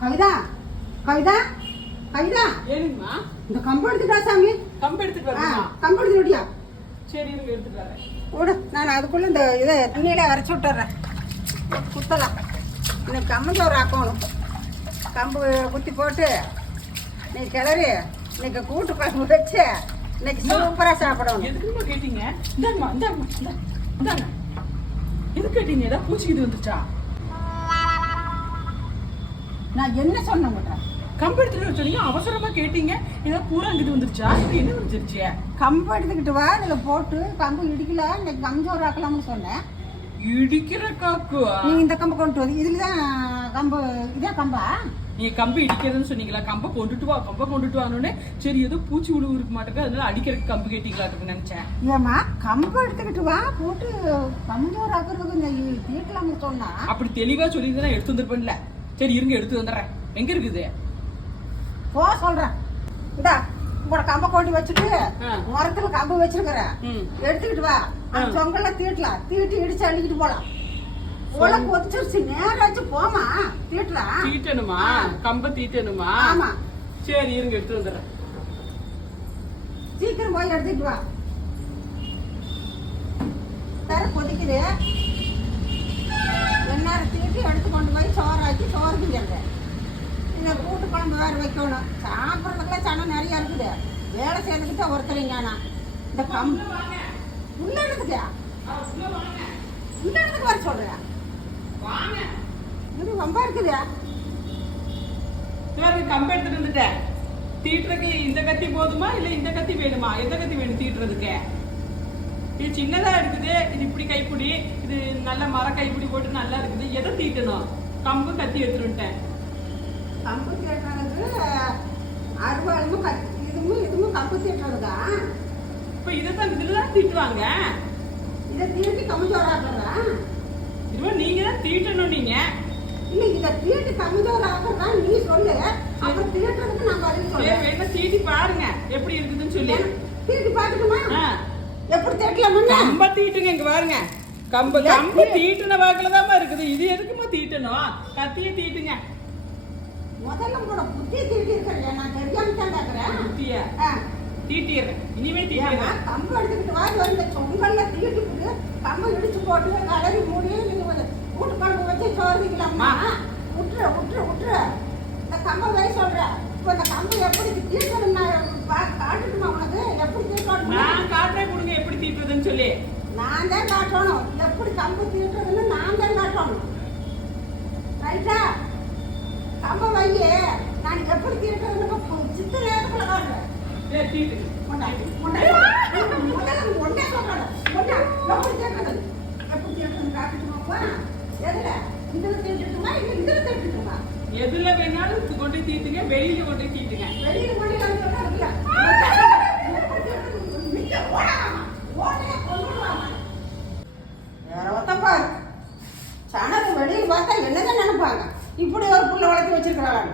கவிதா கவிதா கவிதா ஏனுங்கம்மா? இந்த கம்பு எடுத்துட்டா சாமி. கம்பு எடுத்துட்டு வரணுமா? கம்பு எடுத்து விட்டியா? சரி இருங்க, எடுத்துட்டு வரேன். விடு, நான் அதுக்குள்ள இந்த இதை தண்ணியில அரைச்சி விட்டுறேன். குத்தலாம். இன்னைக்கு கம்மஞ்சோறு ஆக்கணும். கம்பு குத்தி போட்டு நீ கிளறி இன்னைக்கு கூட்டு குழம்பு வச்சு இன்னைக்கு சூப்பரா சாப்பிடணும். எதுக்குமா கேட்டீங்க? இந்தாங்கம்மா, இந்தாங்கம்மா, இந்தாங்க. எதுக்கு கேட்டீங்க? ஏதாவது பூச்சிக்கிது வந்துச்சா? நான் என்ன சொன்னேன் உங்கள்கிட்ட? கம்பு எடுத்துட்டு வர சொன்னீங்க, அவசரமா கேட்டீங்க. ஏதாவது பூராங்கிது வந்துருச்சா? இது என்ன வந்துருச்சு? கம்பு எடுத்துக்கிட்டு வா, அதில் போட்டு கம்பு இடிக்கல இன்னைக்கு கம்பஞ்சோறு ஆக்கலாம்னு சொன்னேன். இடிக்கிற காக்கு. நீ இந்த கம்பு கொண்டு வந்து இதுல தான் கம்பு. இதான் கம்பா? நீங்க கம்பு இடிக்கிறதுன்னு சொன்னீங்களா? கம்பை கொண்டுட்டு வா, கம்பை கொண்டுட்டு வானோடனே சரி ஏதோ பூச்சி உழுவு இருக்க மாட்டேங்க, அதனால அடிக்கிறதுக்கு கம்பு கேட்டீங்களாட்டுக்கு நினைச்சேன். ஏமா கம்பு எடுத்துக்கிட்டு வா, போட்டு கம்பஞ்சோறு ஆக்குறதுக்கு இந்த தீட்டலாம்னு சொன்னா. அப்படி தெளிவா சொல்லியிருந்தா எடுத்து வந்துருப்பேன்ல. சரி இருங்க, எடுத்து வந்துடுறேன். எங்க இருக்குது? போ சொல்றேன். இந்தா உங்களோட கம்பை கொண்டு வச்சுட்டு மரத்துல கம்பு வச்சிருக்கிறேன், எடுத்துக்கிட்டு வா. சொங்கல்ல தீட்டலாம், தீட்டி இடிச்சு அள்ளிக்கிட்டு போலாம். உலக ஒத்துச்சு நேராச்சு போமா. தீட்டலாம். தீட்டணுமா? கம்பை தீட்டணுமா? ஆமா. சரி இருங்க, எடுத்து வந்துடுறேன். சீக்கிரம் போய் எடுத்துட்டு வா. தர கொதிக்குது. எந்நேரம் தீட்டி எடுத்து கொண்டு போய் சோறாக்கி சோறுக்கு சொல்றேன். இந்த கூட்டு குழம்பு வேற வைக்கணும். சாப்பிட்றதுக்குலாம் சனம் நிறைய இருக்குது. வேலை செய்யறதுக்கிட்ட ஒருத்தர் ஞானா. இந்த கம்பு உள்ள இருக்குதா? உள்ள இடத்துக்கு வர சொல்றேன். இது ரொம்ப இருக்குதா? கம்பு எடுத்துட்டு வந்துட்டேன். தீட்டுறதுக்கு இந்த கத்தி போதுமா இல்ல இந்த கத்தி வேணுமா? எந்த கத்தி வேணும் தீட்டுறதுக்கு? இது சின்னதா இருக்குது, இது இப்படி கைப்பிடி, இது நல்ல மர கைப்பிடி போட்டு நல்லா இருக்குது. எதை தீட்டணும்? கம்பு கத்தி எடுத்துட்டேன். கம்பு தீட்டுறதுக்கு அருவாளும் இதுவும் கம்பு தீட்டுறதுக்கா? இப்ப இதைத்தான் இதுலதான் தீட்டுவாங்க. இதை தீட்டி கம்பஞ்சோறாக்குறதா? இதுவா நீங்க தான் தீட்டணும். நீங்க இல்ல இதை தீட்டி கம்பஞ்சோறாக்குறதா நீ சொல்லு. அப்புறம் தீட்டுறதுக்கு நான் பதில் சொல்றேன். வேணா தீட்டி பாருங்க எப்படி இருக்குதுன்னு சொல்லி. தீட்டி பாத்துக்குமா? எப்படி தீட்டலாமா? கம்ப தீட்டுங்க. இங்க பாருங்க, கம்பு தீட்டுன வாக்குலதான் இருக்குது. இது எதுக்குமா தீட்டணும்? கத்திய தீட்டுங்க. முதல்ல கூட புத்திய தீட்டி இருக்கிறேன். நான் தெரியாம தான் கேக்குறேன். புத்திய தீட்டிடுறேன். இனிமே தீட்டிடுறேன். கம்பு எடுத்துக்கிட்டு வா. இந்த சொங்கல்ல தீட்டிட்டு கம்பு இடிச்சு போட்டு கலரி மூடி நீங்க கூட்டு குழம்பு வச்சு சோறுக்கலாமா? விட்டுரு விட்டுரு விட்டுரு. இந்த கம்பை வரை சொல்றேன். இப்போ இந்த கம்பு எப்படி தீட்டணும் காட்டுட்டுமா உனக்கு? எப்படி தீட்டணும்? நான் காட்டுறேன், கொடுங்க எப்படி தீட்டுறதுன்னு சொல்லி. நான் தான் காட்டணும். எப்படி கம்பு தீட்டுறதுன்னு நான் தான் காட்டணும். ரைட்டா? கம்பை வையே, நான் எப்படி தீட்டுறதுன்னு சித்த நேரத்துல காட்டுறேன். தீட்டு ஒன்னே சொல்றேன். எப்படி தீட்டுறது? எப்படி தீட்டுறது காட்டுட்டுமாப்பா? எதுல? இதுல தீட்டுட்டுமா இல்லை இதுல தீட்டுட்டுமா? எதுல வேணாலும் கொண்டு தீட்டுங்க, வெளியில கொண்டு தீட்டுங்க. வெளியில கொண்டு சொன்னா இருக்குல்ல, வேற ஒத்தப்பாரு சனது வெளியில் பார்த்தா என்னதான் நினைப்பாங்க? இப்படி ஒரு புள்ள வளர்த்து வச்சிருக்கிறாங்க.